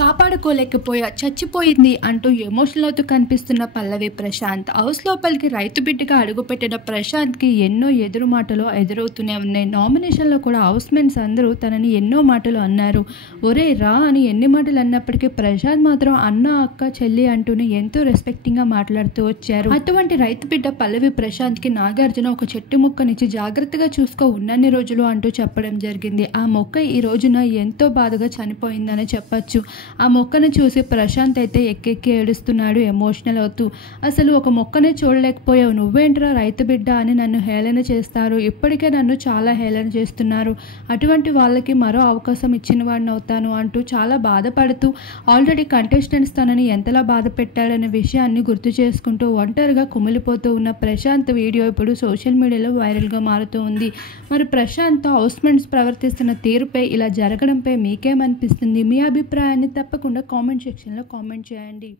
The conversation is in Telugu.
కాపాడుకోలేకపోయా చచ్చిపోయింది అంటూ ఎమోషనల్ అవుతూ కనిపిస్తున్న పల్లవి ప్రశాంత్. హౌస్ లోపలికి రైతు బిడ్డగా అడుగుపెట్టిన ప్రశాంత్కి ఎన్నో ఎదురు మాటలు ఎదురవుతూనే ఉన్నాయి. నామినేషన్లో కూడా హౌస్ మేట్స్ అందరూ తనని ఎన్నో మాటలు అన్నారు. ఒరే రా అని ఎన్ని మాటలు అన్నప్పటికీ ప్రశాంత్ మాత్రం అన్న అక్క చెల్లి అంటూనే ఎంతో రెస్పెక్టింగ్గా మాట్లాడుతూ వచ్చారు. అటువంటి రైతు బిడ్డ పల్లవి ప్రశాంత్కి నాగార్జున ఒక చెట్టు మొక్కనిచ్చి జాగ్రత్తగా చూసుకో ఉన్నన్ని రోజులు అంటూ చెప్పడం జరిగింది. ఆ మొక్క ఈ రోజున ఎంతో బాధగా చనిపోయిందని చెప్పచ్చు. ఆ మొక్కను చూసి ప్రశాంత్ అయితే ఎక్కెక్కి ఏడుస్తున్నాడు ఎమోషనల్ అవుతూ. అసలు ఒక మొక్కనే చూడలేకపోయావు, నువ్వేంట్రా రైతు బిడ్డ అని నన్ను హేళన చేస్తారు, ఇప్పటికే నన్ను చాలా హేళన చేస్తున్నారు, అటువంటి వాళ్ళకి మరో అవకాశం ఇచ్చిన వాడిని అవుతాను అంటూ చాలా బాధపడుతూ ఆల్రెడీ కంటెస్టెంట్స్ తనని ఎంతలా బాధ పెట్టాడనే విషయాన్ని గుర్తు చేసుకుంటూ ఒంటరిగా కుమిలిపోతూ ఉన్న ప్రశాంత్ వీడియో ఇప్పుడు సోషల్ మీడియాలో వైరల్గా మారుతూ ఉంది. మరి ప్రశాంత్ హౌస్మెంట్స్ ప్రవర్తిస్తున్న తీరుపై ఇలా జరగడంపై మీకేమనిపిస్తుంది? మీ అభిప్రాయాన్ని తప్పకుండా కామెంట్ సెక్షన్లో కామెంట్ చేయండి.